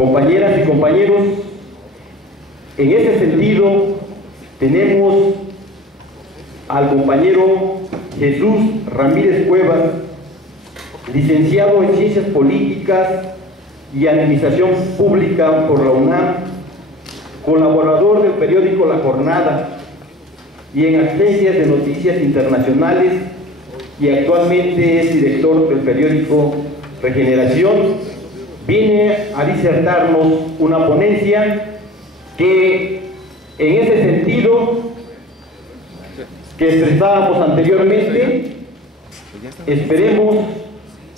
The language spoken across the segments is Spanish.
Compañeras y compañeros, en ese sentido tenemos al compañero Jesús Ramírez Cuevas, licenciado en Ciencias Políticas y Administración Pública por la UNAM, colaborador del periódico La Jornada y en agencias de noticias internacionales, y actualmente es director del periódico Regeneración. Viene a disertarnos una ponencia que, en ese sentido que expresábamos anteriormente, esperemos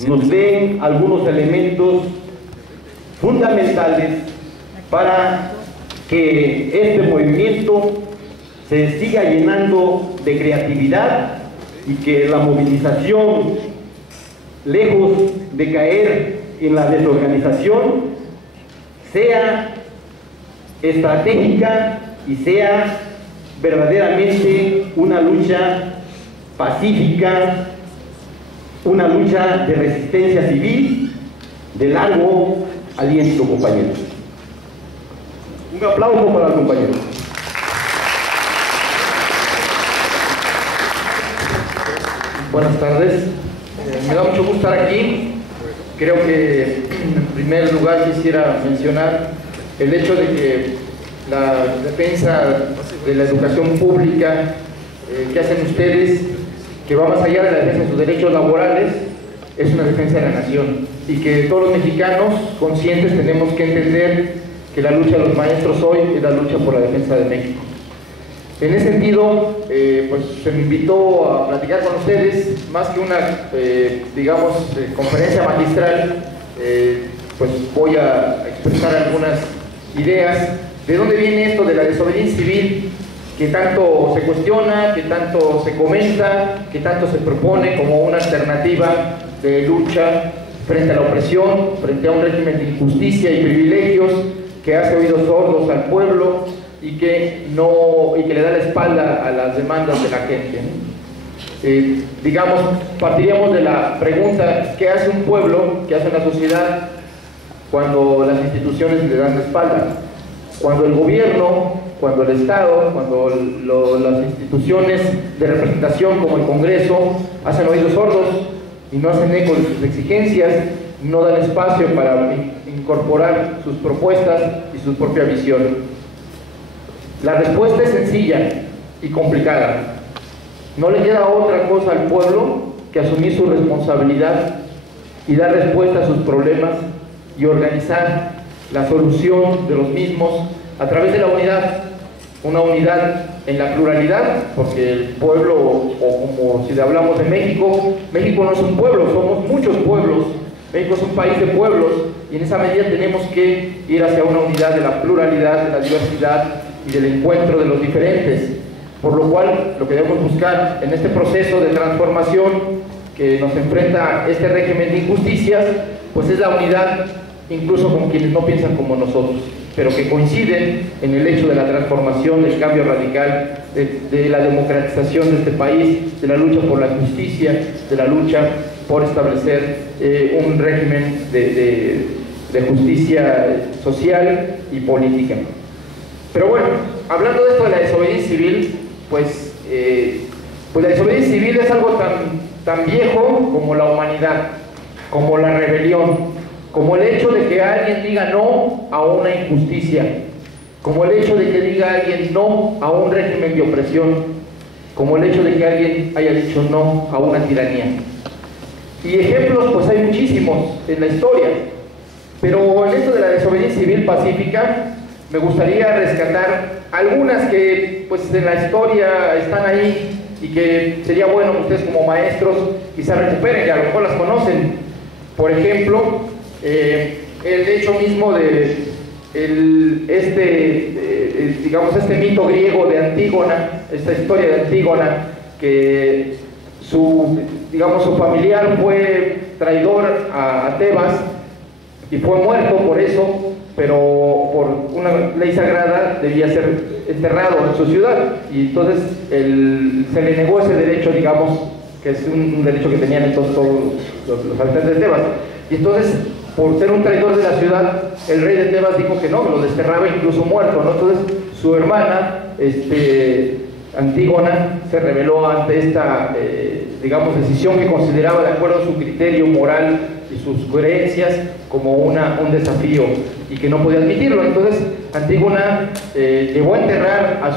nos den algunos elementos fundamentales para que este movimiento se siga llenando de creatividad y que la movilización, lejos de caer en la desorganización, sea estratégica y sea verdaderamente una lucha pacífica, una lucha de resistencia civil de largo aliento, compañeros. Un aplauso para los compañeros. Buenas tardes, me da mucho gusto estar aquí. Creo que en primer lugar quisiera mencionar el hecho de que la defensa de la educación pública que hacen ustedes, que va más allá de la defensa de sus derechos laborales, es una defensa de la nación, y que todos los mexicanos conscientes tenemos que entender que la lucha de los maestros hoy es la lucha por la defensa de México. En ese sentido, pues se me invitó a platicar con ustedes, más que una, digamos, conferencia magistral, pues voy a expresar algunas ideas de dónde viene esto de la desobediencia civil, que tanto se cuestiona, que tanto se comenta, que tanto se propone como una alternativa de lucha frente a la opresión, frente a un régimen de injusticia y privilegios que hace oídos sordos al pueblo y que le da la espalda a las demandas de la gente. Digamos, partiríamos de la pregunta: ¿qué hace un pueblo, qué hace una sociedad cuando las instituciones le dan la espalda? Cuando el gobierno, cuando el Estado, cuando las instituciones de representación como el Congreso hacen oídos sordos y no hacen eco de sus exigencias, no dan espacio para incorporar sus propuestas y su propia visión. La respuesta es sencilla y complicada. No le queda otra cosa al pueblo que asumir su responsabilidad y dar respuesta a sus problemas y organizar la solución de los mismos a través de la unidad. Una unidad en la pluralidad, porque el pueblo, o como si hablamos de México, México no es un pueblo, somos muchos pueblos. México es un país de pueblos, y en esa medida tenemos que ir hacia una unidad de la pluralidad, de la diversidad y del encuentro de los diferentes, por lo cual lo que debemos buscar en este proceso de transformación que nos enfrenta este régimen de injusticias, pues es la unidad incluso con quienes no piensan como nosotros, pero que coinciden en el hecho de la transformación, del cambio radical, de la democratización de este país, de la lucha por la justicia, de la lucha por establecer un régimen de justicia social y política. Pero bueno, hablando de esto de la desobediencia civil, pues la desobediencia civil es algo tan viejo como la humanidad, como la rebelión, como el hecho de que alguien diga no a una injusticia, como el hecho de que diga alguien no a un régimen de opresión, como el hecho de que alguien haya dicho no a una tiranía. Y ejemplos pues hay muchísimos en la historia, pero en esto de la desobediencia civil pacífica me gustaría rescatar algunas que pues en la historia están ahí y que sería bueno que ustedes como maestros quizás recuperen, que a lo mejor las conocen. Por ejemplo, el hecho mismo de digamos este mito griego de Antígona, esta historia de Antígona, que su familiar fue traidor a Tebas y fue muerto por eso, pero por una ley sagrada debía ser enterrado en su ciudad, y entonces se le negó ese derecho, digamos, que es un derecho que tenían entonces todos los habitantes de Tebas. Y entonces por ser un traidor de la ciudad, el rey de Tebas dijo que no, lo desterraba incluso muerto, ¿no? Entonces su hermana, Antígona, se rebeló ante esta, digamos, decisión que consideraba, de acuerdo a su criterio moral y sus creencias, como un desafío, y que no podía admitirlo. Entonces Antígona llevó a enterrar a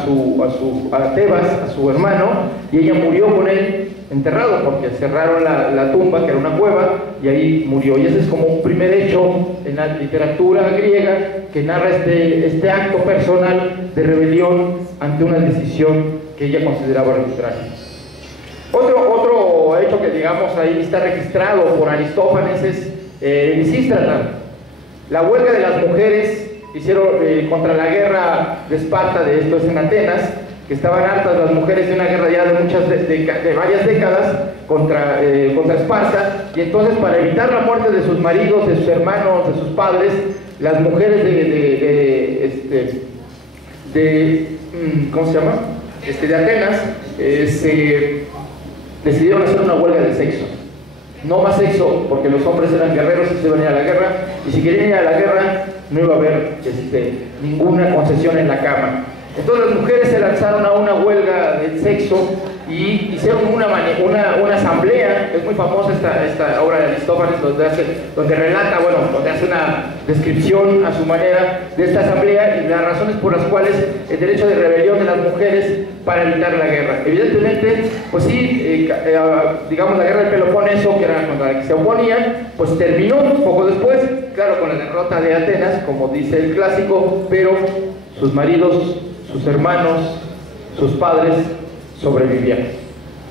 Tebas, a su hermano, y ella murió con él enterrado, porque cerraron la tumba, que era una cueva, y ahí murió. Y ese es como un primer hecho en la literatura griega que narra este acto personal de rebelión ante una decisión que ella consideraba arbitraria. Otro hecho que, digamos, ahí está registrado por Aristófanes es Lisístrata. La huelga de las mujeres hicieron contra la guerra de Esparta, esto es en Atenas, que estaban hartas las mujeres de una guerra ya de varias décadas contra Esparta, y entonces, para evitar la muerte de sus maridos, de sus hermanos, de sus padres, las mujeres ¿cómo se llama? De Atenas se decidieron hacer una huelga de sexo. No más sexo, porque los hombres eran guerreros y se iban a ir a la guerra, y si querían ir a la guerra no iba a haber ninguna concesión en la cama. Entonces las mujeres se lanzaron a una huelga del sexo y hicieron una asamblea. Es muy famosa esta obra de Aristófanes, donde relata, donde hace una descripción a su manera de esta asamblea y las razones por las cuales el derecho de rebelión de las mujeres para evitar la guerra. Evidentemente, pues sí, digamos, la guerra del Peloponeso, que era contra la que se oponían, pues terminó poco después, claro, con la derrota de Atenas, como dice el clásico, pero sus maridos, sus hermanos, sus padres sobrevivían,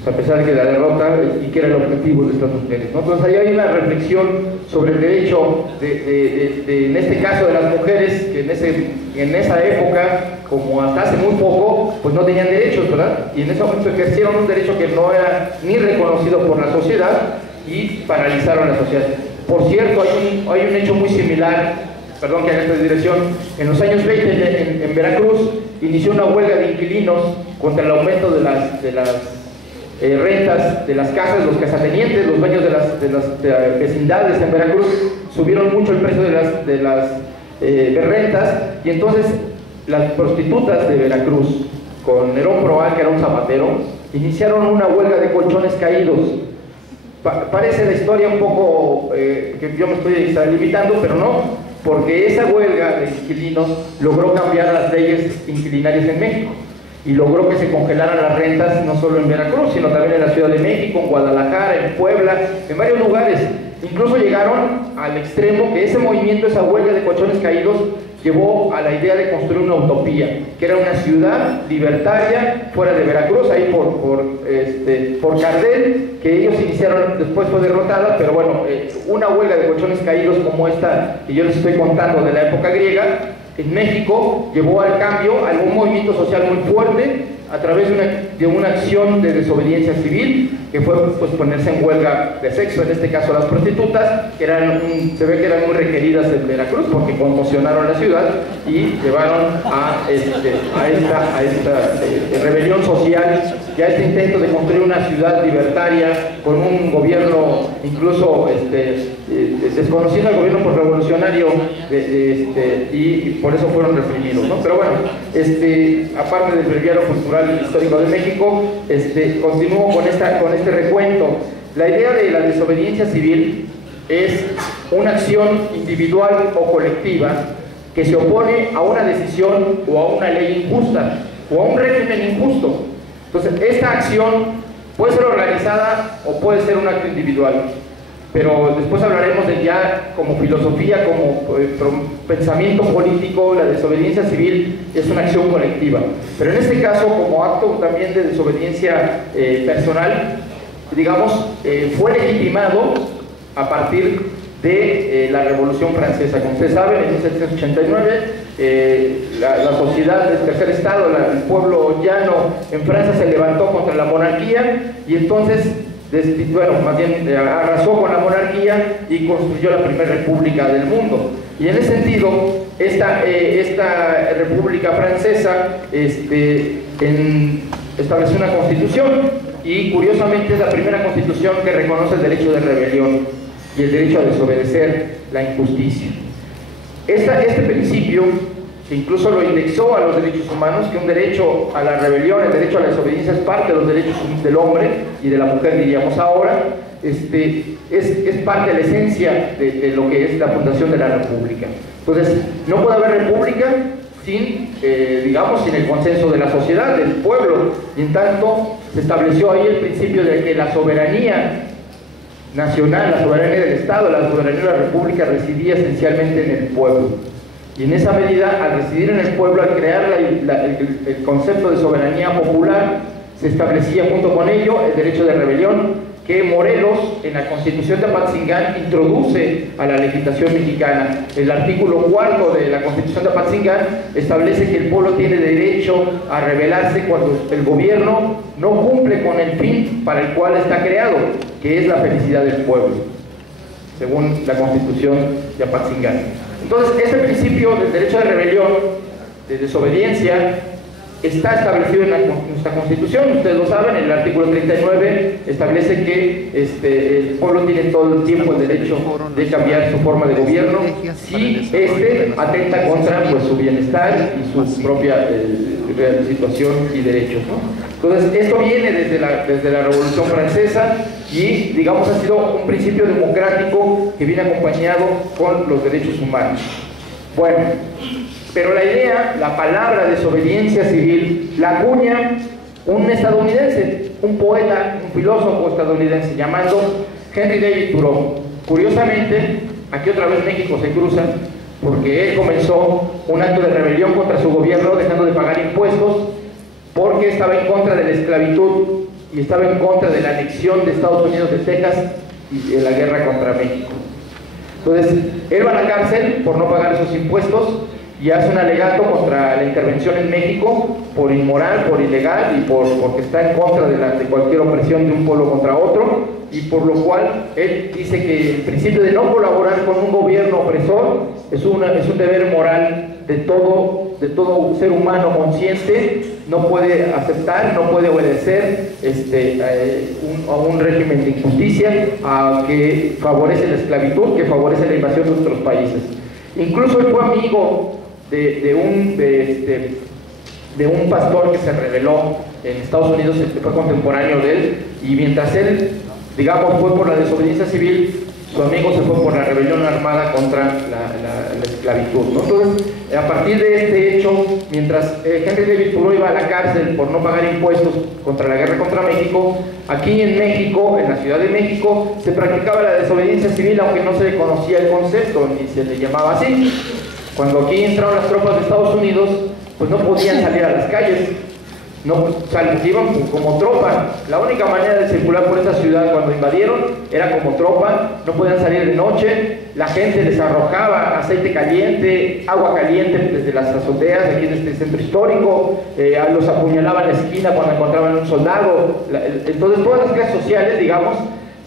a pesar de que la derrota y que era el objetivo de estas mujeres, ¿no? Entonces ahí hay una reflexión sobre el derecho en este caso de las mujeres, que en esa época, como hasta hace muy poco, pues no tenían derechos, ¿verdad? Y en ese momento ejercieron un derecho que no era ni reconocido por la sociedad y paralizaron la sociedad. Por cierto, hay un hecho muy similar, perdón que haga esta dirección. En los años 20 en Veracruz inició una huelga de inquilinos contra el aumento de las rentas de las casas. Los casatenientes, los dueños de las vecindades en Veracruz, subieron mucho el precio de las rentas, y entonces las prostitutas de Veracruz, con Nerón Proal, que era un zapatero, iniciaron una huelga de colchones caídos. Parece la historia un poco que yo me estoy limitando, pero no, porque esa huelga de inquilinos logró cambiar las leyes inquilinarias en México y logró que se congelaran las rentas, no solo en Veracruz, sino también en la Ciudad de México, en Guadalajara, en Puebla, en varios lugares. Incluso llegaron al extremo que ese movimiento, esa huelga de colchones caídos, llevó a la idea de construir una utopía, que era una ciudad libertaria fuera de Veracruz, ahí por Cardel, que ellos iniciaron, después fue derrotada, pero bueno, una huelga de colchones caídos como esta que yo les estoy contando de la época griega, en México llevó al cambio, a un movimiento social muy fuerte, a través de una acción de desobediencia civil, que fue pues ponerse en huelga de sexo, en este caso las prostitutas, que se ve que eran muy requeridas en Veracruz porque conmocionaron la ciudad y llevaron a esta rebelión social y a este intento de construir una ciudad libertaria con un gobierno incluso desconocido al gobierno por revolucionario y por eso fueron reprimidos, ¿no? Pero bueno, aparte del breviario cultural y histórico de México, continúo con este recuento. La idea de la desobediencia civil es una acción individual o colectiva que se opone a una decisión o a una ley injusta o a un régimen injusto. Entonces, esta acción puede ser organizada o puede ser un acto individual, pero después hablaremos de ya como filosofía, como pensamiento político. La desobediencia civil es una acción colectiva, pero en este caso, como acto también de desobediencia personal, digamos, fue legitimado a partir de la Revolución Francesa. Como ustedes saben, en 1789 la sociedad del tercer estado, el pueblo llano en Francia, se levantó contra la monarquía y entonces más bien arrasó con la monarquía y construyó la primera república del mundo. Y en ese sentido, esta república francesa estableció una constitución, y curiosamente es la primera constitución que reconoce el derecho de rebelión. y el derecho a desobedecer la injusticia. Este principio, que incluso lo indexó a los derechos humanos, que un derecho a la rebelión, el derecho a la desobediencia es parte de los derechos del hombre y de la mujer, diríamos ahora, es parte de la esencia de lo que es la fundación de la República. Entonces, no puede haber república sin, sin el consenso de la sociedad, del pueblo, y en tanto se estableció ahí el principio de que la soberanía nacional, la soberanía del Estado, la soberanía de la República residía esencialmente en el pueblo. Y en esa medida, al residir en el pueblo, al crear el concepto de soberanía popular, se establecía junto con ello el derecho de rebelión, que Morelos, en la Constitución de Apatzingán, introduce a la legislación mexicana. El artículo 4 de la Constitución de Apatzingán establece que el pueblo tiene derecho a rebelarse cuando el gobierno no cumple con el fin para el cual está creado, que es la felicidad del pueblo, según la Constitución de Apatzingán. Entonces, este principio del derecho de rebelión, de desobediencia, está establecido en nuestra Constitución. Ustedes lo saben, el artículo 39 establece que el pueblo tiene todo el tiempo el derecho de cambiar su forma de gobierno si atenta contra su bienestar y su propia situación y derechos, ¿no? Entonces, esto viene desde la Revolución Francesa y, digamos, ha sido un principio democrático que viene acompañado con los derechos humanos. Bueno, pero la idea, la palabra desobediencia civil, la acuña un estadounidense, un poeta, un filósofo estadounidense llamado Henry David Thoreau. Curiosamente, aquí otra vez México se cruza, porque él comenzó un acto de rebelión contra su gobierno, dejando de pagar impuestos, porque estaba en contra de la esclavitud y estaba en contra de la anexión de Estados Unidos de Texas y de la guerra contra México. Entonces, él va a la cárcel por no pagar esos impuestos y hace un alegato contra la intervención en México por inmoral, por ilegal y porque está en contra de cualquier opresión de un pueblo contra otro, y por lo cual él dice que el principio de no colaborar con un gobierno opresor es un deber moral de todo ser humano consciente. No puede aceptar, no puede obedecer a un régimen de injusticia que favorece la esclavitud, que favorece la invasión de otros países. Incluso él fue amigo de un pastor que se rebeló en Estados Unidos, que fue contemporáneo de él, y mientras él, digamos, fue por la desobediencia civil, su amigo se fue por la rebelión armada contra la esclavitud, ¿no? Entonces, a partir de este hecho, mientras Henry David Thoreau iba a la cárcel por no pagar impuestos contra la guerra contra México, aquí en México, en la Ciudad de México, se practicaba la desobediencia civil, aunque no se le conocía el concepto, ni se le llamaba así. Cuando aquí entraron las tropas de Estados Unidos, pues no podían salir a las calles, iban como tropa. La única manera de circular por esta ciudad cuando invadieron era como tropa, no podían salir de noche, la gente les arrojaba aceite caliente, agua caliente desde las azoteas de aquí de este centro histórico, los apuñalaban en la esquina cuando encontraban un soldado. Entonces todas las clases sociales, digamos,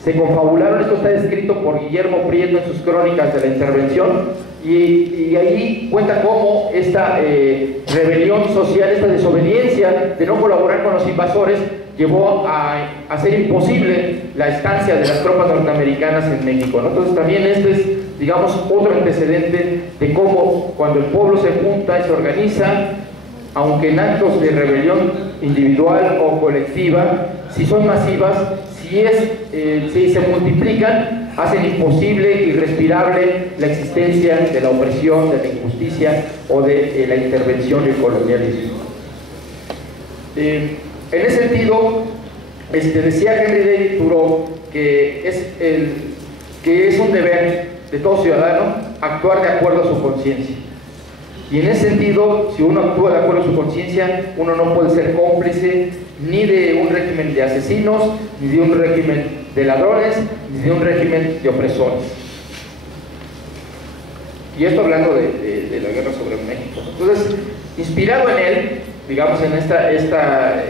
se confabularon. Esto está descrito por Guillermo Prieto en sus crónicas de la intervención, y ahí cuenta cómo esta rebelión social, esta desobediencia de no colaborar con los invasores, llevó a hacer imposible la estancia de las tropas norteamericanas en México, ¿no? Entonces también este es, digamos, otro antecedente de cómo cuando el pueblo se junta y se organiza, aunque en actos de rebelión individual o colectiva, si son masivas, si se multiplican, hacen imposible, irrespirable la existencia de la opresión, de la injusticia o de la intervención y el colonialismo. En ese sentido, decía Henry David Thoreau que es un deber de todo ciudadano actuar de acuerdo a su conciencia. Y en ese sentido, si uno actúa de acuerdo a su conciencia, uno no puede ser cómplice ni de un régimen de asesinos, ni de un régimen de ladrones, ni de un régimen de opresores. Y esto hablando de la guerra sobre México. Entonces, inspirado en él, digamos, en esta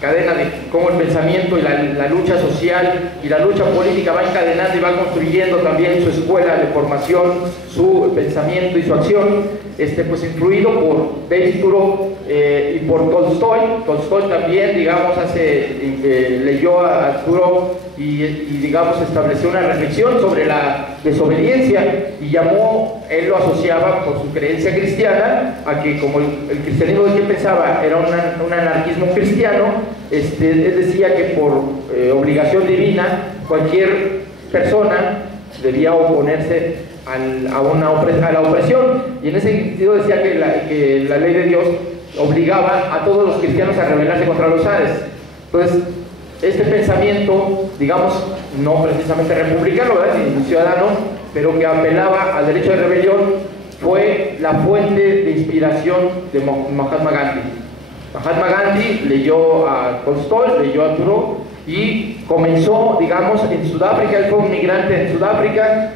cadena cómo el pensamiento y la lucha social y la lucha política va encadenando y va construyendo también su escuela de formación, su pensamiento y su acción, pues influido por David Thoreau y por Tolstoy. Tolstoy también, digamos, leyó a Thoreau y digamos estableció una reflexión sobre la desobediencia y él lo asociaba por su creencia cristiana a que como el cristianismo de que pensaba era un anarquismo cristiano, él decía que por obligación divina cualquier persona debía oponerse a la opresión, y en ese sentido decía que la ley de Dios obligaba a todos los cristianos a rebelarse contra los zares. Entonces, este pensamiento, digamos, no precisamente republicano, ¿verdad?, ni ciudadano, pero que apelaba al derecho de rebelión, fue la fuente de inspiración de Mahatma Gandhi. Mahatma Gandhi leyó a Tolstoy, leyó a Thoreau y comenzó, digamos, en Sudáfrica. Él fue un migrante en Sudáfrica,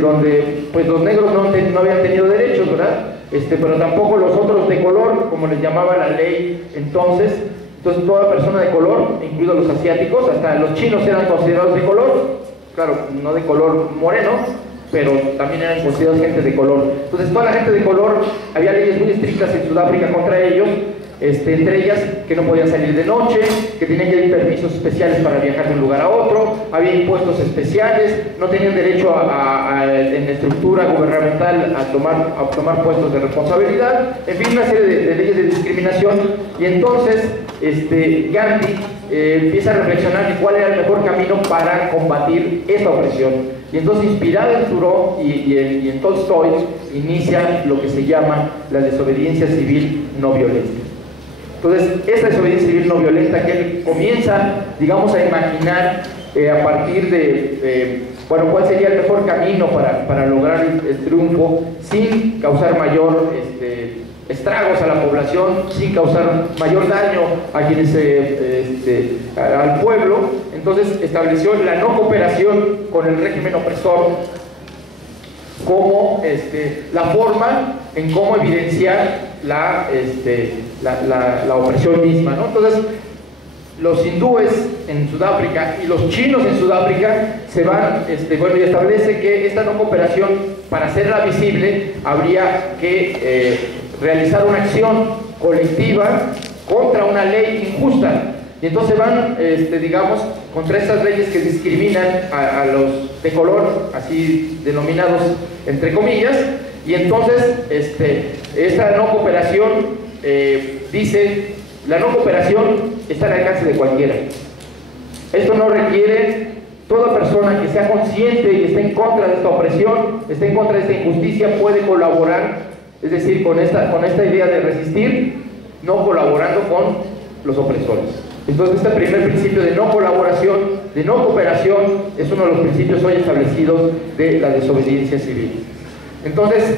donde pues los negros no habían tenido derechos, ¿verdad? Pero tampoco los otros de color, como les llamaba la ley entonces. Entonces toda persona de color, incluidos los asiáticos, hasta los chinos eran considerados de color, claro, no de color moreno, pero también eran considerados gente de color. Entonces toda la gente de color, había leyes muy estrictas en Sudáfrica contra ellos, entre ellas que no podían salir de noche, que tenían que ir permisos especiales para viajar de un lugar a otro, había impuestos especiales, no tenían derecho en estructura gubernamental a tomar puestos de responsabilidad, en fin, una serie de leyes de discriminación. Y entonces Gandhi empieza a reflexionar de cuál era el mejor camino para combatir esta opresión. Y entonces, inspirado en Thoreau y en Tolstoy, inicia lo que se llama la desobediencia civil no violenta. Entonces, esta desobediencia civil no violenta que él comienza, digamos, a imaginar a partir de, bueno, cuál sería el mejor camino para lograr el triunfo sin causar mayor estragos a la población, sin causar mayor daño a quienes al pueblo. Entonces estableció la no cooperación con el régimen opresor como la forma en cómo evidenciar la opresión misma, ¿no? Entonces los hindúes en Sudáfrica y los chinos en Sudáfrica se van, bueno, y establece que esta no cooperación, para hacerla visible, habría que realizar una acción colectiva contra una ley injusta. Y entonces van, digamos, contra estas leyes que discriminan a los de color, así denominados entre comillas. Y entonces esta no cooperación dice: la no cooperación está al alcance de cualquiera. Esto no requiere, toda persona que sea consciente y esté en contra de esta opresión, esté en contra de esta injusticia, puede colaborar, es decir, con esta idea de resistir, no colaborando con los opresores. Entonces, este primer principio de no colaboración, de no cooperación, es uno de los principios hoy establecidos de la desobediencia civil. Entonces,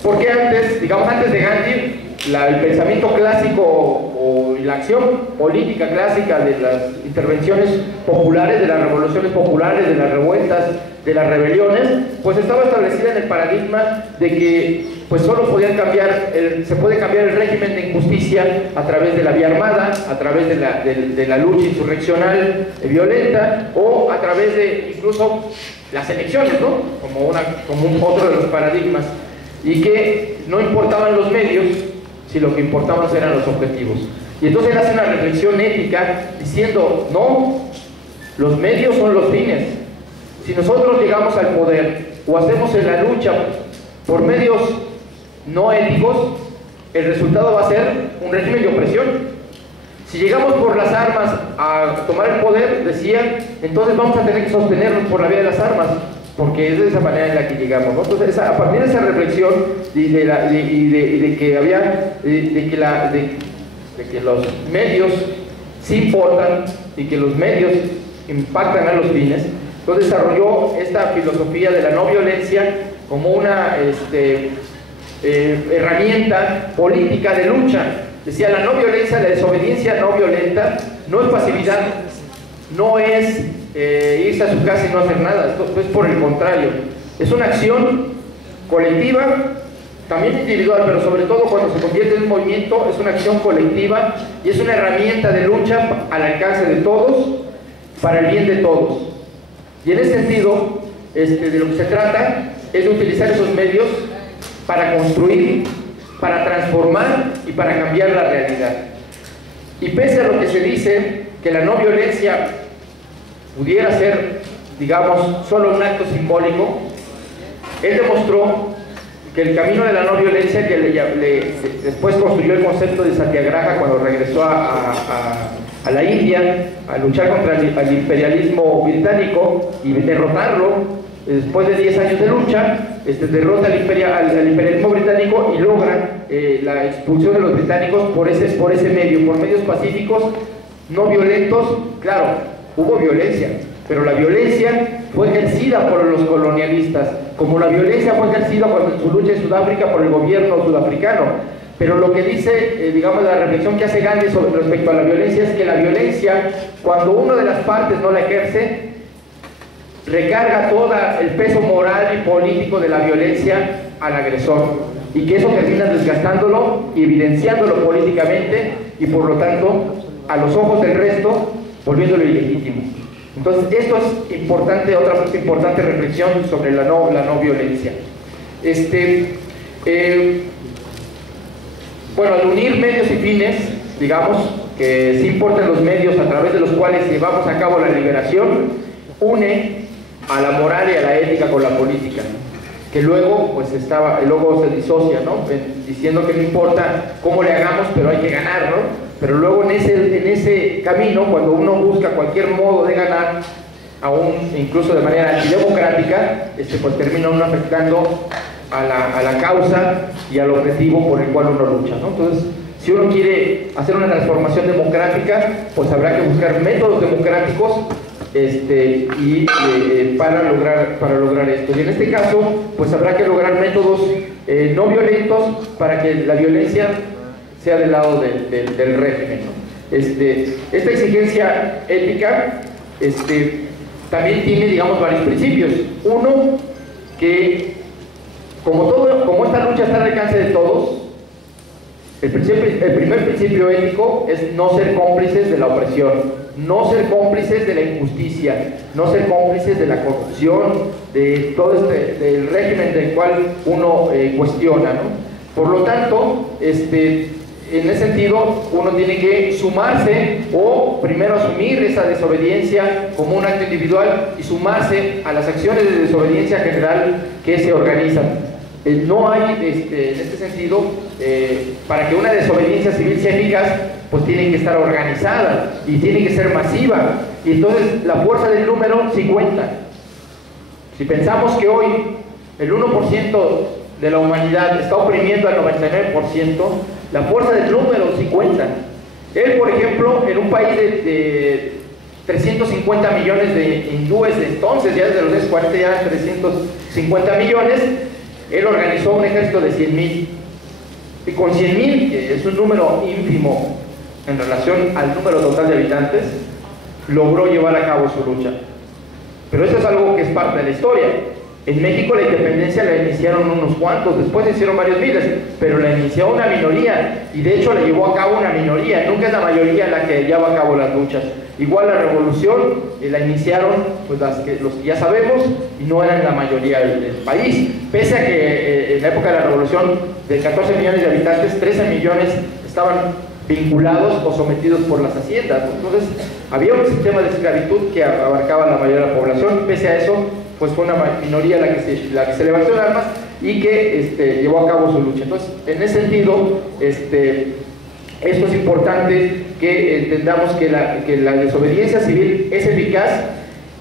¿por qué antes, digamos, antes de Gandhi, el pensamiento clásico y la acción política clásica de las intervenciones populares, de las revoluciones populares, de las revueltas, de las rebeliones, pues estaba establecida en el paradigma de que pues solo se puede cambiar el régimen de injusticia a través de la vía armada, a través de la lucha insurreccional violenta, o a través de incluso las elecciones, ¿no? Como otro de los paradigmas, y que no importaban los medios, si lo que importaban eran los objetivos. Y entonces él hace una reflexión ética diciendo: no, los medios son los fines. Si nosotros llegamos al poder o hacemos en la lucha por medios no éticos, el resultado va a ser un régimen de opresión. Si llegamos por las armas a tomar el poder, decía, entonces vamos a tener que sostenernos por la vía de las armas, porque es de esa manera en la que llegamos, ¿no? Entonces, a partir de esa reflexión de que los medios sí importan y que los medios impactan a los fines, entonces desarrolló esta filosofía de la no violencia como una herramienta política de lucha. Decía: la no violencia, la desobediencia no violenta, no es pasividad, no es irse a su casa y no hacer nada, esto es por el contrario, es una acción colectiva también individual, pero sobre todo cuando se convierte en un movimiento, es una acción colectiva y es una herramienta de lucha al alcance de todos, para el bien de todos. Y en ese sentido, de lo que se trata es de utilizar esos medios para construir, para transformar y para cambiar la realidad. Y pese a lo que se dice, que la no violencia pudiera ser, digamos, solo un acto simbólico, él demostró que el camino de la no violencia, que después construyó el concepto de Satyagraha cuando regresó a la India a luchar contra el imperialismo británico y derrotarlo. Después de 10 años de lucha, derrota al imperialismo británico y logra la expulsión de los británicos por ese medio, por medios pacíficos, no violentos. Claro, hubo violencia, pero la violencia fue ejercida por los colonialistas, como la violencia fue ejercida en su lucha en Sudáfrica por el gobierno sudafricano. Pero lo que dice, digamos, la reflexión que hace Gandhi respecto a la violencia es que la violencia, cuando una de las partes no la ejerce, recarga todo el peso moral y político de la violencia al agresor, y que eso termina desgastándolo y evidenciándolo políticamente, y por lo tanto, a los ojos del resto, volviéndolo ilegítimo. Entonces, esto es importante, otra importante reflexión sobre la no violencia. Bueno, al unir medios y fines, digamos, que sí importan los medios a través de los cuales llevamos a cabo la liberación, une a la moral y a la ética con la política, que luego luego se disocia, ¿no? Diciendo que no importa cómo le hagamos, pero hay que ganar, ¿no? Pero luego en ese camino, cuando uno busca cualquier modo de ganar, incluso de manera antidemocrática, pues termina uno afectando a la causa y al objetivo por el cual uno lucha, ¿no? Entonces, si uno quiere hacer una transformación democrática, pues habrá que buscar métodos democráticos para lograr esto. Y en este caso, pues habrá que lograr métodos no violentos para que la violencia sea del lado del régimen, ¿no? Esta exigencia ética también tiene, digamos, varios principios. Uno, que como esta lucha está al alcance de todos, el primer principio ético es no ser cómplices de la opresión, no ser cómplices de la injusticia, no ser cómplices de la corrupción, de todo del régimen del cual uno cuestiona, ¿no? Por lo tanto, en ese sentido, uno tiene que sumarse, o primero asumir esa desobediencia como un acto individual y sumarse a las acciones de desobediencia general que se organizan. No hay, en este sentido, para que una desobediencia civil sea eficaz, pues tiene que estar organizada y tiene que ser masiva. Y entonces la fuerza del número sí cuenta. Si pensamos que hoy el 1% de la humanidad está oprimiendo al 99%, la fuerza del número sí cuenta. Él, por ejemplo, en un país de 350 millones de hindúes de entonces, ya desde los años 40 ya 350 millones, él organizó un ejército de 100,000. Y con 100,000, que es un número ínfimo en relación al número total de habitantes, logró llevar a cabo su lucha. Pero eso es algo que es parte de la historia. En México la independencia la iniciaron unos cuantos, después se hicieron varios miles, pero la inició una minoría, y de hecho la llevó a cabo una minoría, nunca es la mayoría la que lleva a cabo las luchas. Igual la revolución la iniciaron pues los que ya sabemos, y no eran la mayoría del país, pese a que en la época de la revolución de 14 millones de habitantes, 13 millones estaban vinculados o sometidos por las haciendas. Entonces había un sistema de esclavitud que abarcaba la mayoría de la población. Pese a eso, pues fue una minoría la que se levantó en armas y que llevó a cabo su lucha. Entonces, en ese sentido, esto es importante que entendamos que la desobediencia civil es eficaz,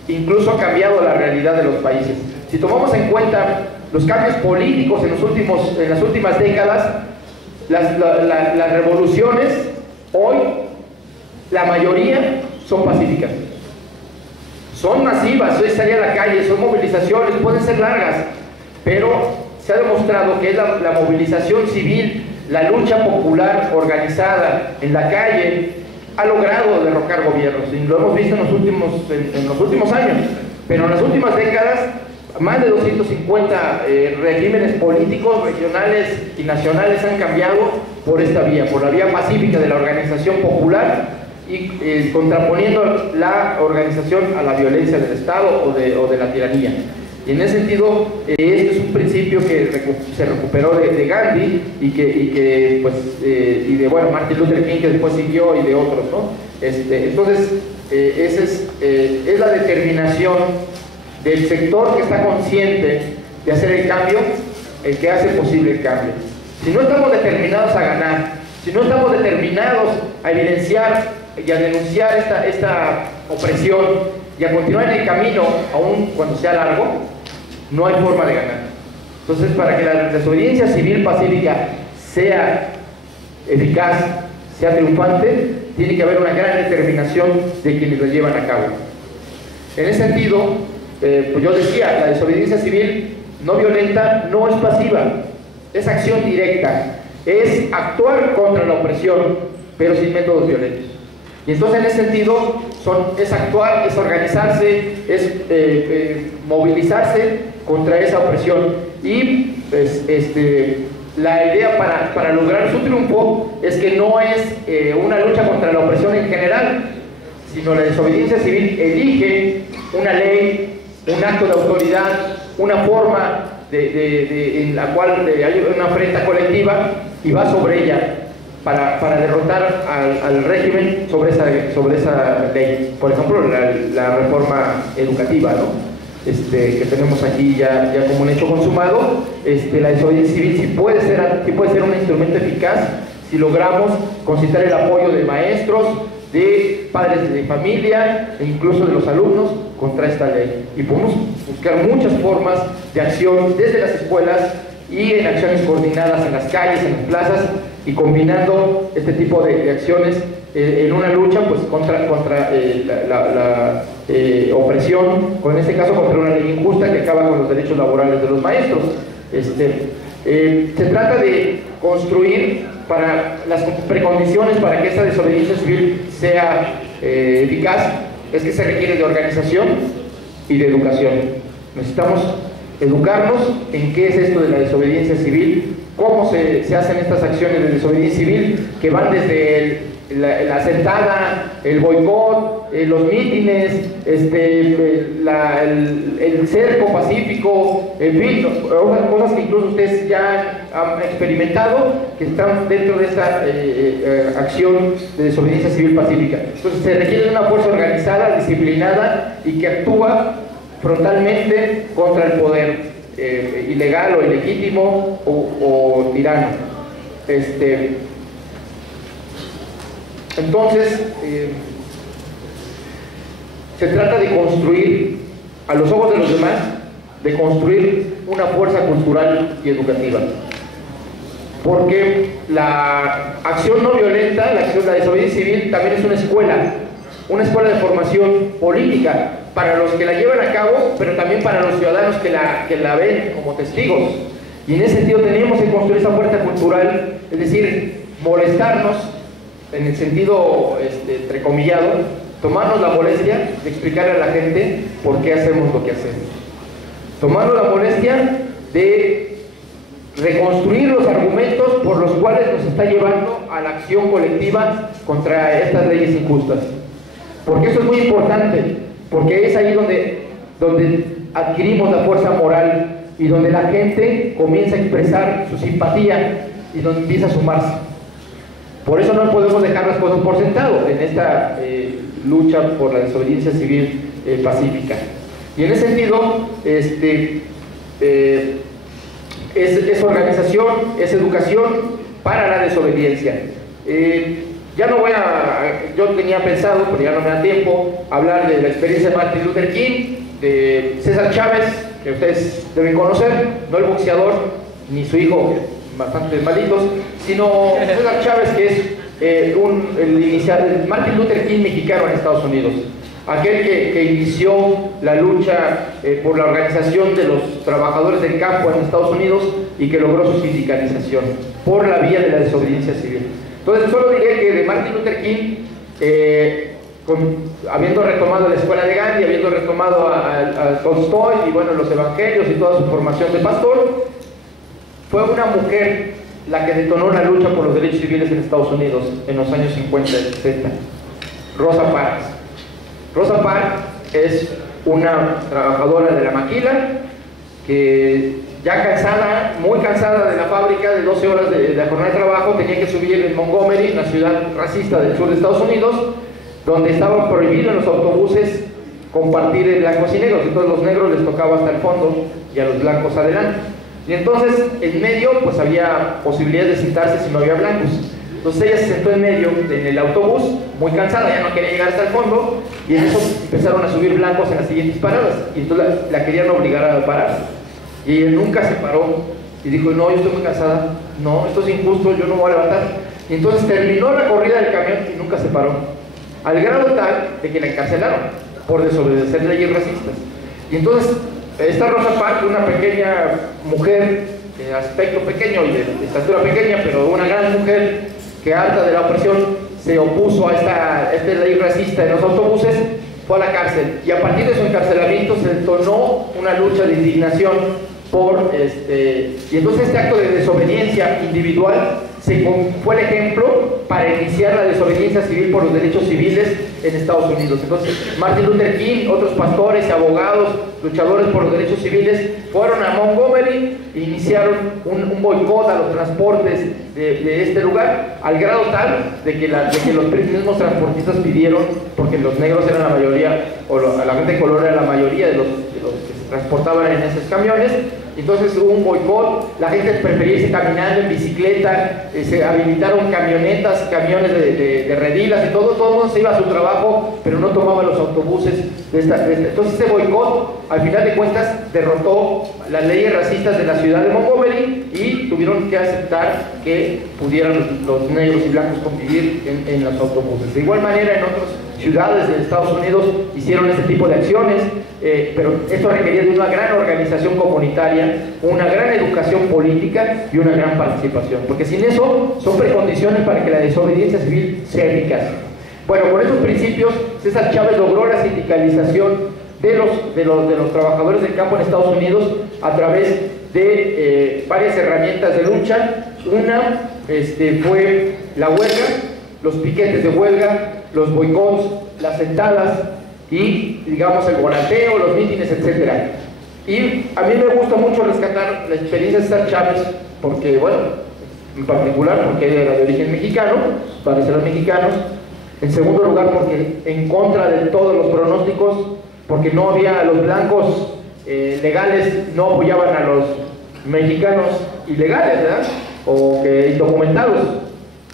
incluso ha cambiado la realidad de los países. Si tomamos en cuenta los cambios políticos en las últimas décadas, las revoluciones hoy, la mayoría son pacíficas, son masivas, es salir a la calle, son movilizaciones, pueden ser largas, pero se ha demostrado que es la movilización civil, la lucha popular organizada en la calle, ha logrado derrocar gobiernos, y lo hemos visto en los últimos años, pero en las últimas décadas Más de 250 regímenes políticos, regionales y nacionales han cambiado por esta vía, por la vía pacífica de la organización popular y contraponiendo la organización a la violencia del Estado o de la tiranía. Y en ese sentido, este es un principio que se recuperó de Gandhi y de bueno, Martin Luther King, que después siguió, y de otros, ¿no? Entonces, esa es la determinación del sector que está consciente de hacer el cambio, el que hace posible el cambio. Si no estamos determinados a ganar, si no estamos determinados a evidenciar y a denunciar esta opresión y a continuar en el camino, aun cuando sea largo, no hay forma de ganar. Entonces, para que la desobediencia civil pacífica sea eficaz, sea triunfante, tiene que haber una gran determinación de quienes lo llevan a cabo. En ese sentido, pues yo decía, la desobediencia civil no violenta no es pasiva, es acción directa, es actuar contra la opresión, pero sin métodos violentos. Y entonces, en ese sentido, es actuar, es organizarse, es movilizarse contra esa opresión. Y pues, la idea para lograr su triunfo es que no es una lucha contra la opresión en general, sino la desobediencia civil elige una ley, un acto de autoridad, una forma en la cual hay una afrenta colectiva y va sobre ella para derrotar al régimen sobre esa ley. Por ejemplo, la reforma educativa, ¿no? Que tenemos aquí ya como un hecho consumado. La desobediencia civil sí puede ser un instrumento eficaz si logramos concitar el apoyo de maestros, de padres de familia e incluso de los alumnos contra esta ley. Y podemos buscar muchas formas de acción desde las escuelas y en acciones coordinadas en las calles, en las plazas, y combinando este tipo de acciones en una lucha pues contra la opresión, en este caso contra una ley injusta que acaba con los derechos laborales de los maestros. Se trata de construir las precondiciones para que esta desobediencia civil sea eficaz, es que se requiere de organización y de educación. Necesitamos educarnos en qué es esto de la desobediencia civil, cómo se hacen estas acciones de desobediencia civil, que van desde la sentada, el boicot, los mítines, el cerco pacífico, en fin, cosas que incluso ustedes ya han experimentado, que están dentro de esta acción de desobediencia civil pacífica. Entonces se requiere de una fuerza organizada, disciplinada y que actúa frontalmente contra el poder ilegal o ilegítimo o tirano. Entonces, se trata de construir, a los ojos de los demás, de construir una fuerza cultural y educativa. Porque la acción no violenta, la desobediencia civil, también es una escuela de formación política para los que la llevan a cabo, pero también para los ciudadanos que la ven como testigos. Y en ese sentido tenemos que construir esa fuerza cultural, es decir, molestarnos, en el sentido entrecomillado, tomarnos la molestia de explicarle a la gente por qué hacemos lo que hacemos. Tomarnos la molestia de reconstruir los argumentos por los cuales nos está llevando a la acción colectiva contra estas leyes injustas. Porque eso es muy importante, porque es ahí donde adquirimos la fuerza moral y donde la gente comienza a expresar su simpatía y donde empieza a sumarse. Por eso no podemos dejar las cosas por sentado en esta lucha por la desobediencia civil pacífica. Y en ese sentido, es organización, es educación para la desobediencia. Ya no yo tenía pensado, pero ya no me da tiempo, hablar de la experiencia de Martin Luther King, de César Chávez, que ustedes deben conocer, no el boxeador, ni su hijo, bastante malitos, sino César Chávez, que es el Martin Luther King mexicano en Estados Unidos, aquel que inició la lucha por la organización de los trabajadores del campo en Estados Unidos y que logró su sindicalización por la vía de la desobediencia civil. Entonces, solo diré que de Martin Luther King, habiendo retomado la escuela de Gandhi, habiendo retomado a Tolstoy y bueno, los evangelios y toda su formación de pastor, fue una mujer la que detonó la lucha por los derechos civiles en Estados Unidos en los años 50 y 60. Rosa Parks. Rosa Parks es una trabajadora de la maquila que ya cansada, muy cansada de la fábrica de 12 horas de la jornada de trabajo, tenía que subir en Montgomery, una ciudad racista del sur de Estados Unidos, donde estaba prohibido en los autobuses compartir blancos y negros. Entonces los negros les tocaba hasta el fondo y a los blancos adelante. Y entonces en medio pues había posibilidades de sentarse si no había blancos. Entonces ella se sentó en medio en el autobús, muy cansada, ya no quería llegar hasta el fondo, y en eso empezaron a subir blancos en las siguientes paradas, y entonces la querían obligar a pararse. Y ella nunca se paró, y dijo, no, yo estoy muy cansada, no, esto es injusto, yo no me voy a levantar. Y entonces terminó la corrida del camión y nunca se paró, al grado tal de que la encarcelaron por desobedecer leyes racistas. Y entonces, esta Rosa Parks, una pequeña mujer, de aspecto pequeño y de estatura pequeña, pero una gran mujer, que harta de la opresión se opuso a esta ley racista en los autobuses, fue a la cárcel, y a partir de su encarcelamiento se detonó una lucha de indignación y entonces este acto de desobediencia individual fue el ejemplo para iniciar la desobediencia civil por los derechos civiles en Estados Unidos. Entonces Martin Luther King, otros pastores, abogados, luchadores por los derechos civiles fueron a Montgomery e iniciaron un boicot a los transportes de este lugar, al grado tal de que los mismos transportistas pidieron, porque los negros eran la mayoría, o la gente de color era la mayoría de los que se transportaban en esos camiones. Entonces hubo un boicot, la gente prefería irse caminando, en bicicleta, se habilitaron camionetas, camiones de redilas y todo el mundo se iba a su trabajo, pero no tomaba los autobuses Entonces este boicot, al final de cuentas, derrotó las leyes racistas de la ciudad de Montgomery y tuvieron que aceptar que pudieran los negros y blancos convivir en los autobuses. De igual manera, en otras ciudades de Estados Unidos hicieron este tipo de acciones, pero esto requería de una gran organización comunitaria, una gran educación política y una gran participación, porque sin eso son precondiciones para que la desobediencia civil sea eficaz. Bueno, con estos principios, César Chávez logró la sindicalización de los trabajadores del campo en Estados Unidos a través de varias herramientas de lucha. Una fue la huelga, los piquetes de huelga, los boicots, las sentadas y, digamos, el volanteo, los mítines, etc. Y a mí me gusta mucho rescatar la experiencia de César Chávez, porque, bueno, en particular porque era de origen mexicano, padres eran mexicanos. En segundo lugar, porque en contra de todos los pronósticos, porque no había, los blancos legales no apoyaban a los mexicanos ilegales, ¿verdad? O indocumentados,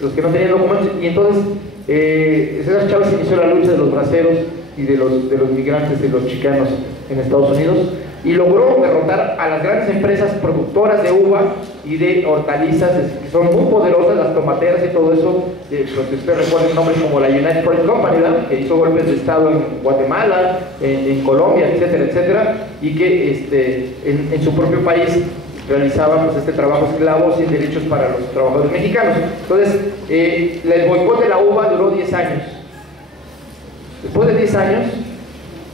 los que no tenían documentos. Y entonces César Chávez inició la lucha de los braceros y de los migrantes, de los chicanos en Estados Unidos, y logró derrotar a las grandes empresas productoras de uva y de hortalizas, que son muy poderosas, las tomateras y todo eso, que usted recuerda nombres como la United Fruit Company, ¿verdad?, que hizo golpes de estado en Guatemala, en Colombia, etcétera, etcétera, y que en su propio país realizaban pues, este trabajo esclavo sin derechos para los trabajadores mexicanos. Entonces, el boicot de la uva duró 10 años. Después de 10 años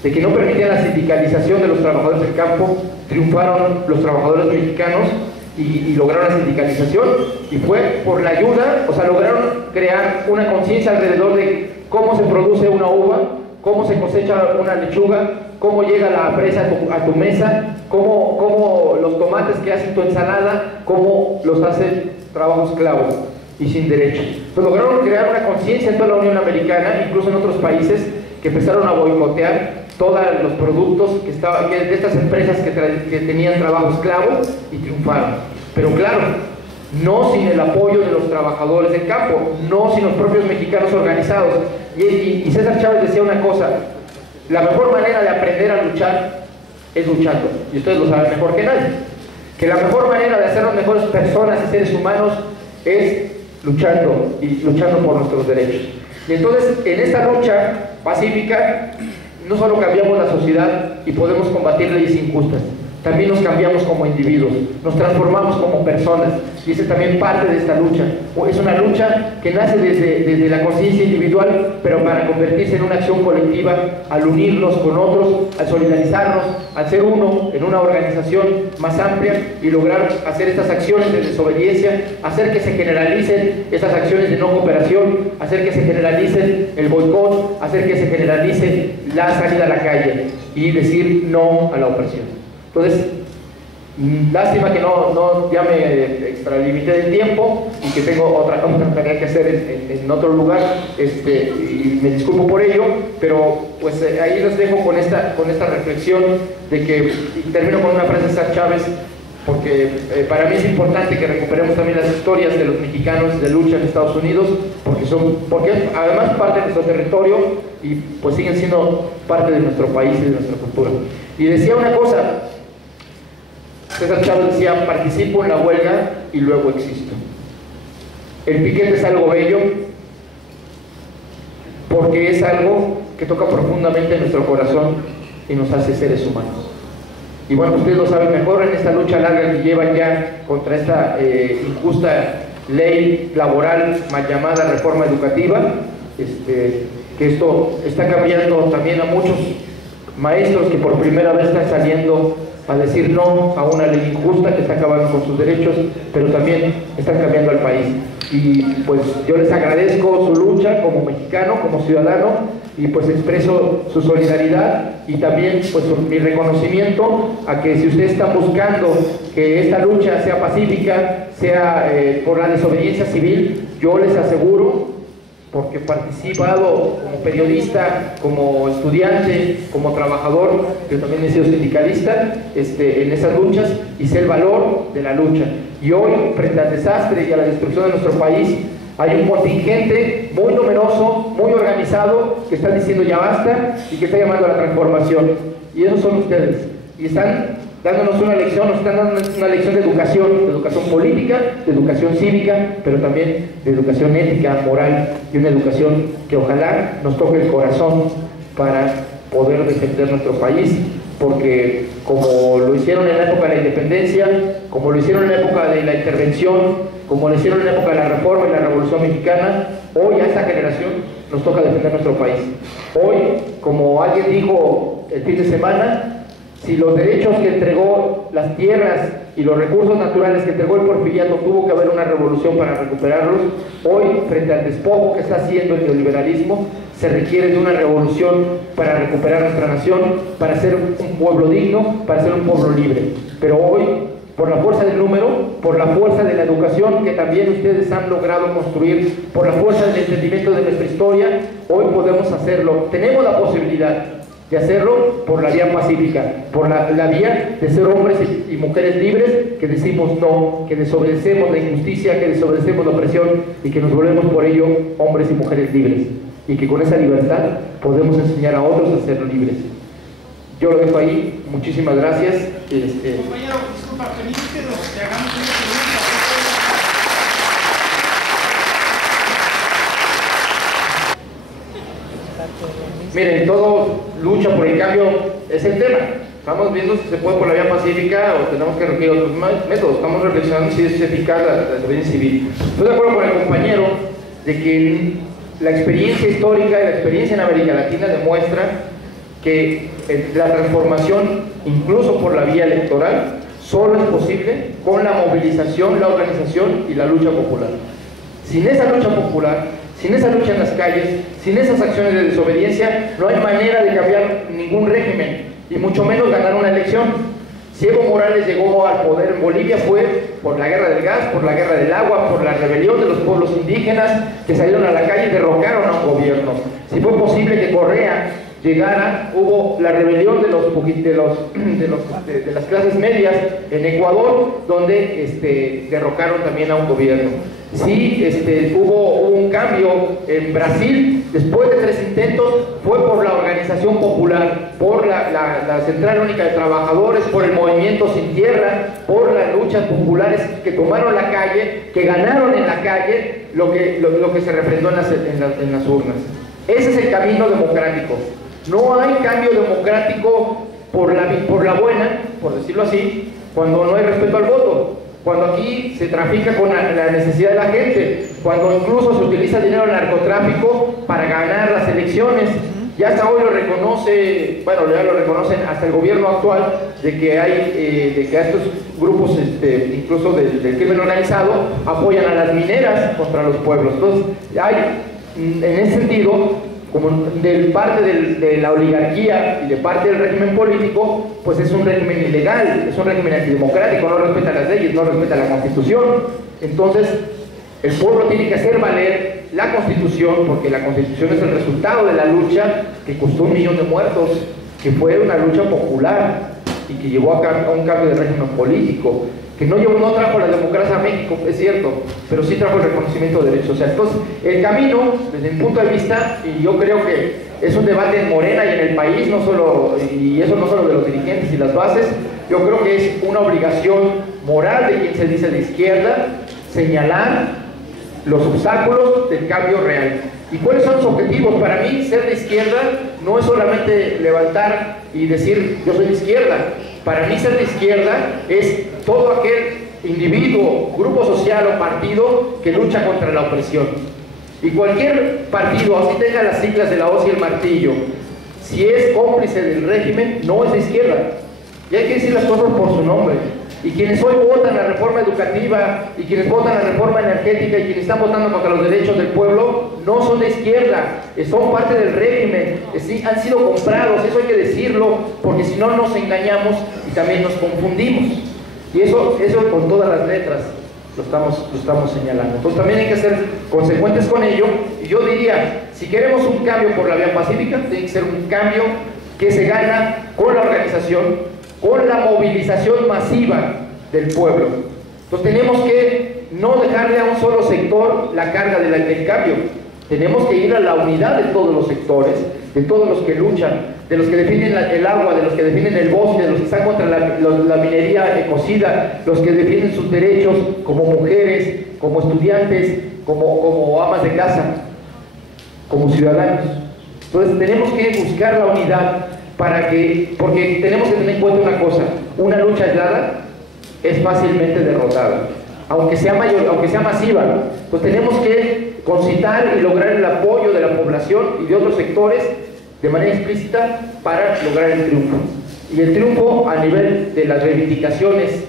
de que no permitían la sindicalización de los trabajadores del campo, triunfaron los trabajadores mexicanos y lograron la sindicalización, y fue por la ayuda, o sea, lograron crear una conciencia alrededor de cómo se produce una uva, cómo se cosecha una lechuga, cómo llega la fresa a tu mesa, cómo los tomates que hacen tu ensalada, cómo los hacen trabajo esclavo y sin derechos. Pues lograron crear una conciencia en toda la Unión Americana, incluso en otros países, que empezaron a boicotear todos los productos de estas empresas que tenían trabajo esclavo, y triunfaron. Pero claro, no sin el apoyo de los trabajadores del campo, no sin los propios mexicanos organizados. Y César Chávez decía una cosa: la mejor manera de aprender a luchar es luchando, y ustedes lo saben mejor que nadie, que la mejor manera de hacernos mejores personas y seres humanos es luchando, y luchando por nuestros derechos. Y entonces, en esta lucha pacífica, no solo cambiamos la sociedad y podemos combatir leyes injustas, también nos cambiamos como individuos, nos transformamos como personas, y esa es también parte de esta lucha. Es una lucha que nace desde la conciencia individual, pero para convertirse en una acción colectiva, al unirnos con otros, al solidarizarnos, al ser uno en una organización más amplia y lograr hacer estas acciones de desobediencia, hacer que se generalicen estas acciones de no cooperación, hacer que se generalicen el boicot, hacer que se generalice la salida a la calle y decir no a la opresión. Entonces, lástima que ya me extralimité del tiempo y que tengo otra tarea que hacer en otro lugar, y me disculpo por ello, pero pues ahí los dejo con esta reflexión de que, y termino con una frase de César Chávez, porque para mí es importante que recuperemos también las historias de los mexicanos de lucha en Estados Unidos, porque además parte de nuestro territorio y pues siguen siendo parte de nuestro país y de nuestra cultura. Y decía una cosa, César Chávez decía: participo en la huelga y luego existo. El piquete es algo bello porque es algo que toca profundamente nuestro corazón y nos hace seres humanos. Y bueno, ustedes lo saben mejor en esta lucha larga que llevan ya contra esta injusta ley laboral mal llamada reforma educativa, que esto está cambiando también a muchos maestros que por primera vez están saliendo a decir no a una ley injusta que está acabando con sus derechos, pero también están cambiando al país. Y pues yo les agradezco su lucha como mexicano, como ciudadano, y pues expreso su solidaridad y también pues mi reconocimiento a que si ustedes están buscando que esta lucha sea pacífica, sea por la desobediencia civil, yo les aseguro, porque he participado como periodista, como estudiante, como trabajador, yo también he sido sindicalista en esas luchas y sé el valor de la lucha. Y hoy, frente al desastre y a la destrucción de nuestro país, hay un contingente muy numeroso, muy organizado, que está diciendo ya basta y que está llamando a la transformación. Y esos son ustedes. Y están dándonos una lección, nos están dando una lección de educación política, de educación cívica, pero también de educación ética, moral, y una educación que ojalá nos toque el corazón para poder defender nuestro país, porque como lo hicieron en la época de la independencia, como lo hicieron en la época de la intervención, como lo hicieron en la época de la reforma y la revolución mexicana, hoy a esta generación nos toca defender nuestro país. Hoy, como alguien dijo el fin de semana, si los derechos que entregó las tierras y los recursos naturales que entregó el porfiriato tuvo que haber una revolución para recuperarlos, hoy, frente al despojo que está haciendo el neoliberalismo, se requiere de una revolución para recuperar nuestra nación, para ser un pueblo digno, para ser un pueblo libre. Pero hoy, por la fuerza del número, por la fuerza de la educación que también ustedes han logrado construir, por la fuerza del entendimiento de nuestra historia, hoy podemos hacerlo. Tenemos la posibilidad de hacerlo por la vía pacífica, por la vía de ser hombres y mujeres libres que decimos no, que desobedecemos la injusticia, que desobedecemos la opresión y que nos volvemos por ello hombres y mujeres libres, y que con esa libertad podemos enseñar a otros a ser libres. Yo lo dejo ahí, muchísimas gracias. Compañero, disculpa, permite que hagamos una pregunta. Miren, todo lucha por el cambio es el tema. Estamos viendo si se puede por la vía pacífica o tenemos que recurrir a otros métodos. Estamos reflexionando si es eficaz la desobediencia civil. Estoy de acuerdo con el compañero de que la experiencia histórica y la experiencia en América Latina demuestra que la transformación, incluso por la vía electoral, solo es posible con la movilización, la organización y la lucha popular. Sin esa lucha popular, sin esa lucha en las calles, sin esas acciones de desobediencia, no hay manera de cambiar ningún régimen, y mucho menos ganar una elección. Si Evo Morales llegó al poder en Bolivia fue por la guerra del gas, por la guerra del agua, por la rebelión de los pueblos indígenas que salieron a la calle y derrocaron a un gobierno. Si fue posible que Correa llegara, hubo la rebelión de las clases medias en Ecuador, donde derrocaron también a un gobierno. Sí, hubo un cambio en Brasil, después de 3 intentos, fue por la organización popular, por la Central Única de Trabajadores, por el Movimiento Sin Tierra, por las luchas populares que tomaron la calle, que ganaron en la calle lo que se refrendó en las urnas. Ese es el camino democrático. No hay cambio democrático por la buena, por decirlo así, cuando no hay respeto al voto, cuando aquí se trafica con la necesidad de la gente, cuando incluso se utiliza dinero del narcotráfico para ganar las elecciones. Ya hasta hoy lo reconoce, bueno, ya lo reconocen hasta el gobierno actual, de que a estos grupos, incluso del crimen organizado, apoyan a las mineras contra los pueblos. Entonces, hay, en ese sentido, como de parte de la oligarquía y de parte del régimen político, pues es un régimen ilegal, es un régimen antidemocrático, no respeta las leyes, no respeta la Constitución. Entonces, el pueblo tiene que hacer valer la Constitución, porque la Constitución es el resultado de la lucha que costó 1 millón de muertos, que fue una lucha popular y que llevó a un cambio de régimen político, que no trajo la democracia a México, es cierto, pero sí trajo el reconocimiento de derechos. O sea, entonces, el camino, desde mi punto de vista, y yo creo que es un debate en Morena y en el país, y eso no solo de los dirigentes y las bases, yo creo que es una obligación moral de quien se dice de izquierda, señalar los obstáculos del cambio real. ¿Y cuáles son los objetivos? Para mí, ser de izquierda no es solamente levantar y decir yo soy de izquierda. Para mí, ser de izquierda es todo aquel individuo, grupo social o partido que lucha contra la opresión. Y cualquier partido, así tenga las siglas de la hoz y el martillo, si es cómplice del régimen, no es de izquierda. Y hay que decir las cosas por su nombre. Y quienes hoy votan la reforma educativa, y quienes votan la reforma energética, y quienes están votando contra los derechos del pueblo, no son de izquierda, son parte del régimen, han sido comprados, eso hay que decirlo, porque si no nos engañamos y también nos confundimos. Y eso con todas las letras lo estamos señalando. Entonces también hay que ser consecuentes con ello, y yo diría, si queremos un cambio por la vía pacífica, tiene que ser un cambio que se gana con la organización, con la movilización masiva del pueblo. Entonces tenemos que no dejarle a un solo sector la carga del cambio. Tenemos que ir a la unidad de todos los sectores, de todos los que luchan, de los que defienden el agua, de los que defienden el bosque, de los que están contra la minería ecocida, los que defienden sus derechos como mujeres, como estudiantes, como amas de casa, como ciudadanos. Entonces tenemos que buscar la unidad, porque tenemos que tener en cuenta una cosa: una lucha aislada es fácilmente derrotada, aunque sea masiva. Pues tenemos que concitar y lograr el apoyo de la población y de otros sectores de manera explícita para lograr el triunfo. Y el triunfo a nivel de las reivindicaciones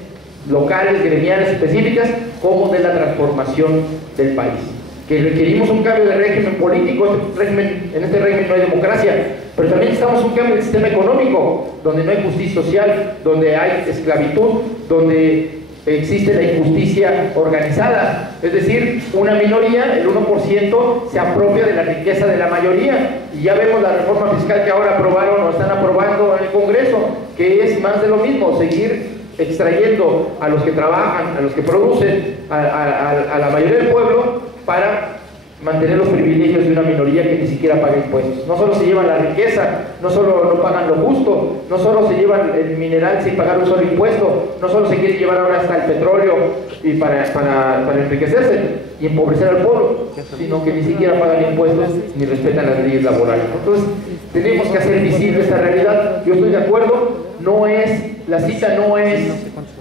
locales, gremiales, específicas, como de la transformación del país. Que requerimos un cambio de régimen político, en este régimen no hay democracia, pero también necesitamos un cambio del sistema económico, donde no hay justicia social, donde hay esclavitud, donde existe la injusticia organizada, es decir, una minoría, el 1%, se apropia de la riqueza de la mayoría, y ya vemos la reforma fiscal que ahora aprobaron o están aprobando en el Congreso, que es más de lo mismo, seguir extrayendo a los que trabajan, a los que producen, a la mayoría del pueblo, para mantener los privilegios de una minoría que ni siquiera paga impuestos. No solo se llevan la riqueza, no solo no pagan lo justo, no solo se llevan el mineral sin pagar un solo impuesto, no solo se quiere llevar ahora hasta el petróleo y para enriquecerse y empobrecer al pueblo, sino que ni siquiera pagan impuestos ni respetan las leyes laborales. Entonces tenemos que hacer visible esta realidad. Yo estoy de acuerdo, la cita no es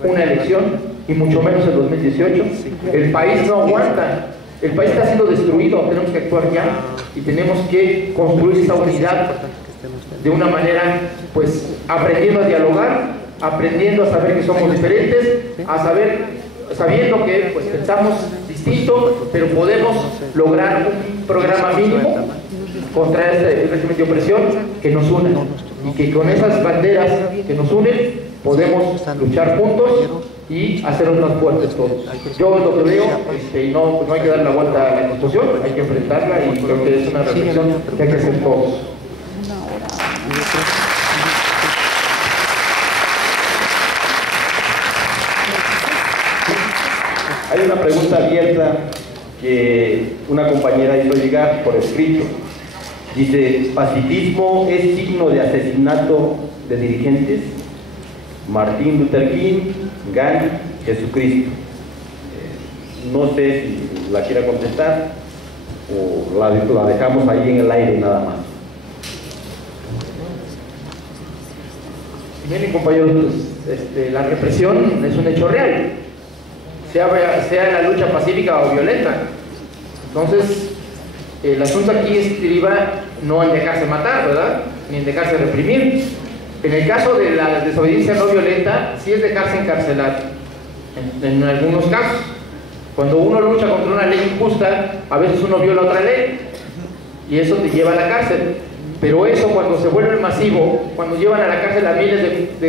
una elección, y mucho menos en 2018. El país no aguanta. El país está siendo destruido, tenemos que actuar ya y tenemos que construir esa unidad de una manera, pues, aprendiendo a dialogar, aprendiendo a saber que somos diferentes, sabiendo que pues, pensamos distinto, pero podemos lograr un programa mínimo contra este régimen de opresión que nos une, y que con esas banderas que nos unen podemos luchar juntos y hacernos más fuertes todos. Yo lo que veo, y no hay que dar la vuelta a la Constitución, hay que enfrentarla, y creo que es una reflexión que hay que hacer todos. Hay una pregunta abierta que una compañera hizo llegar por escrito. Dice: ¿pacifismo es signo de asesinato de dirigentes? Martín Luther King, Gandhi, Jesucristo. No sé si la quiera contestar o la dejamos ahí en el aire nada más. Miren, compañeros, pues, la represión es un hecho real, sea la lucha pacífica o violenta. Entonces, el asunto aquí estriba no en dejarse matar, ¿verdad? Ni en dejarse reprimir. En el caso de la desobediencia no violenta, sí es dejarse encarcelar, en algunos casos. Cuando uno lucha contra una ley injusta, a veces uno viola otra ley, y eso te lleva a la cárcel. Pero eso, cuando se vuelve masivo, cuando llevan a la cárcel a miles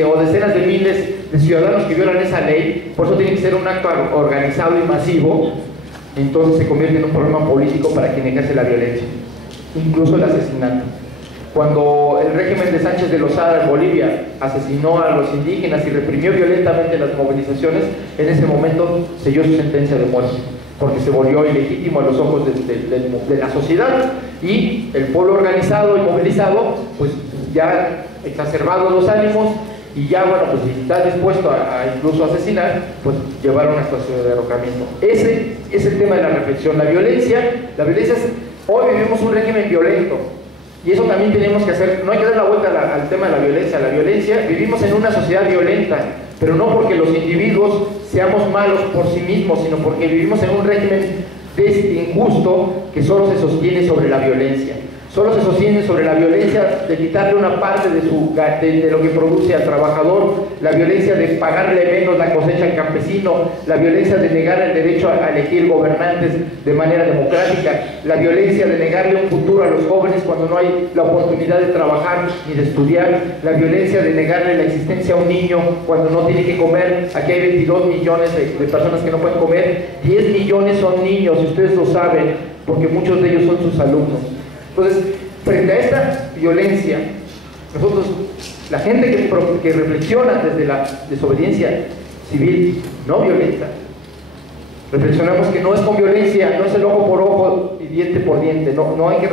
o decenas de miles de ciudadanos que violan esa ley, por eso tiene que ser un acto organizado y masivo, entonces se convierte en un problema político para quien ejerce la violencia, incluso el asesinato. Cuando el régimen de Sánchez de Lozada en Bolivia asesinó a los indígenas y reprimió violentamente las movilizaciones, en ese momento selló su sentencia de muerte, porque se volvió ilegítimo a los ojos de la sociedad, y el pueblo organizado y movilizado, pues ya exacerbados los ánimos, y ya, bueno, pues si está dispuesto a incluso asesinar, pues llevaron a una situación de derrocamiento. Ese es el tema de la reflexión. La violencia hoy vivimos un régimen violento, y eso también tenemos que hacer. No hay que dar la vuelta al tema de la violencia. La violencia, vivimos en una sociedad violenta, pero no porque los individuos seamos malos por sí mismos, sino porque vivimos en un régimen injusto que solo se sostiene sobre la violencia. Solo se sostiene sobre la violencia de quitarle una parte de lo que produce al trabajador, la violencia de pagarle menos la cosecha al campesino, la violencia de negar el derecho a elegir gobernantes de manera democrática, la violencia de negarle un futuro a los jóvenes cuando no hay la oportunidad de trabajar ni de estudiar, la violencia de negarle la existencia a un niño cuando no tiene que comer. Aquí hay 22 millones de personas que no pueden comer, 10 millones son niños, y ustedes lo saben, porque muchos de ellos son sus alumnos. Entonces, frente a esta violencia, nosotros, la gente que reflexiona desde la desobediencia civil no violenta, reflexionamos que no es con violencia, no es el ojo por ojo y diente por diente, no hay que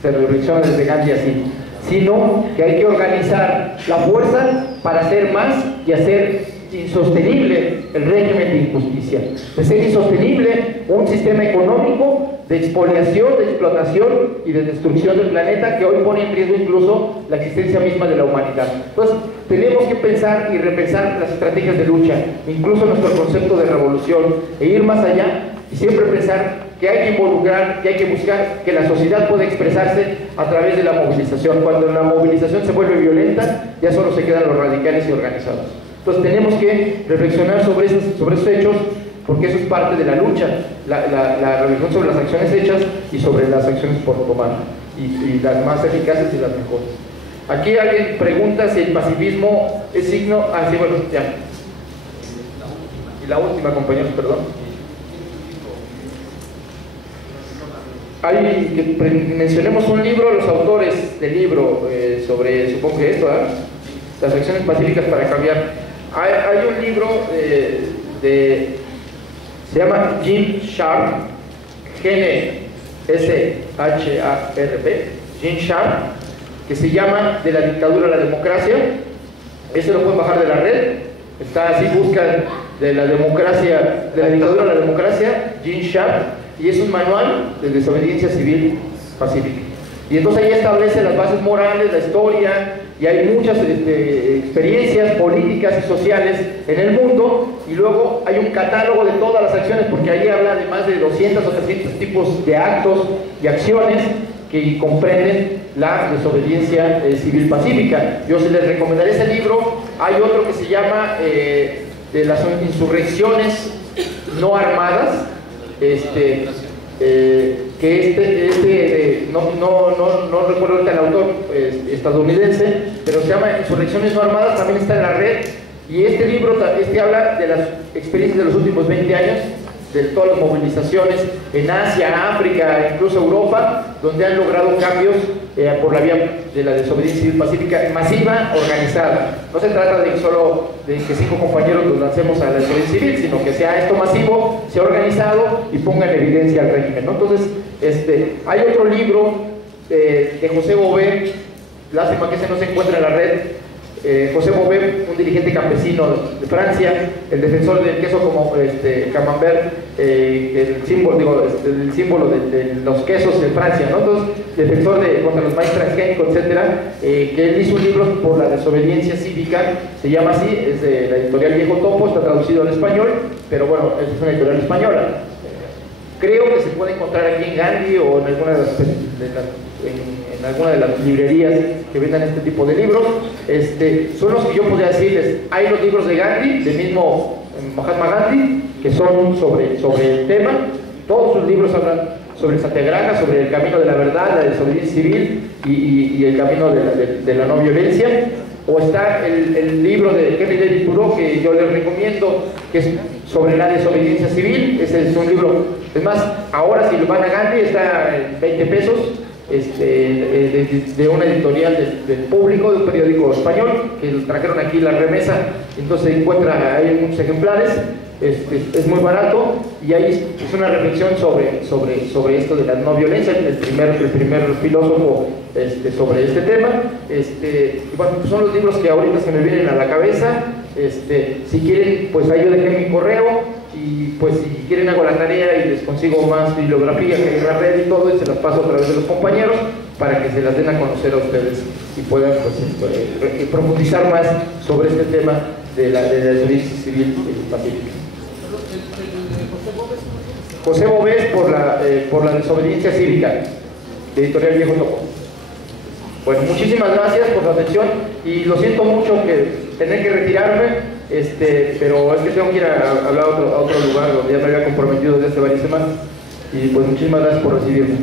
se reflexiona desde Gandhi así, sino que hay que organizar la fuerza para hacer más y hacer insostenible el régimen de injusticia, de ser insostenible un sistema económico de expoliación, de explotación y de destrucción del planeta, que hoy pone en riesgo incluso la existencia misma de la humanidad. Entonces, tenemos que pensar y repensar las estrategias de lucha, incluso nuestro concepto de revolución, e ir más allá y siempre pensar que hay que involucrar, que hay que buscar que la sociedad pueda expresarse a través de la movilización. Cuando la movilización se vuelve violenta, ya solo se quedan los radicales y organizados. Entonces tenemos que reflexionar sobre esos hechos, porque eso es parte de la lucha, la reflexión sobre las acciones hechas y sobre las acciones por tomar, y las más eficaces y las mejores. Aquí alguien pregunta si el pacifismo es signo... Ah, sí, bueno, ya. Y la última, compañeros, perdón. Mencionemos un libro, los autores del libro, sobre, supongo que esto, las acciones pacíficas para cambiar. Hay un libro se llama Gene Sharp, G-N-S-H-A-R-P, Gene Sharp, que se llama De la dictadura a la democracia. Ese lo pueden bajar de la red, está así, buscan de la democracia, de la dictadura a la democracia, Gene Sharp, y es un manual de desobediencia civil pacífica. Y entonces ahí establece las bases morales, la historia, y hay muchas experiencias políticas y sociales en el mundo, y luego hay un catálogo de todas las acciones, porque ahí habla de más de 200 o 300 tipos de actos y acciones que comprenden la desobediencia civil pacífica. Yo se les recomendaré ese libro. Hay otro que se llama de las insurrecciones no armadas, no recuerdo ahorita el autor estadounidense, pero se llama Insurrecciones no armadas, también está en la red. Y este libro habla de las experiencias de los últimos 20 años, de todas las movilizaciones en Asia, África, incluso Europa, donde han logrado cambios por la vía de la desobediencia civil pacífica masiva, organizada. No se trata de solo de que 5 compañeros nos lancemos a la desobediencia civil, sino que sea esto masivo, sea organizado y ponga en evidencia al régimen, ¿no? Entonces, hay otro libro de José Bové, lástima que ese no se encuentra en la red, José Bové, un dirigente campesino de Francia, el defensor del queso como camembert, el símbolo de los quesos de Francia, ¿no? Entonces, defensor contra los maíz transgénicos, etcétera, que él hizo un libro por la desobediencia cívica, se llama así, es de la editorial Viejo Topo, está traducido al español, pero bueno, es una editorial española. Creo que se puede encontrar aquí en Gandhi o en alguna en alguna de las librerías que vendan este tipo de libros. Son los que yo podría decirles. Hay los libros de Gandhi, del mismo Mahatma Gandhi, que son sobre el tema. Todos sus libros hablan sobre Satyagraha, sobre el camino de la verdad, la desobediencia civil y el camino de la no violencia. O está el libro de Henry David Thoreau, que yo les recomiendo, que es sobre la desobediencia civil. Ese es un libro, es más, ahora si lo van a Gandhi está en 20 pesos, de una editorial del Público, de un periódico español, que trajeron aquí la remesa, entonces se encuentra, hay muchos ejemplares, es muy barato, y ahí es una reflexión sobre esto de la no violencia, el primer filósofo sobre este tema. Bueno, pues son los libros que ahorita se me vienen a la cabeza. Si quieren, pues ahí yo dejé mi correo, y pues si quieren hago la tarea y les consigo más bibliografía que hay en la red y todo, y se las paso a través de los compañeros para que se las den a conocer a ustedes y puedan pues, profundizar más sobre este tema de la desobediencia civil pacífica. José Bové por la desobediencia cívica, de editorial Viejo Topo. Bueno, muchísimas gracias por la atención y lo siento mucho que tener que retirarme, pero es que tengo que ir a hablar a otro lugar donde ya me había comprometido desde hace varias semanas, y pues muchísimas gracias por recibirme.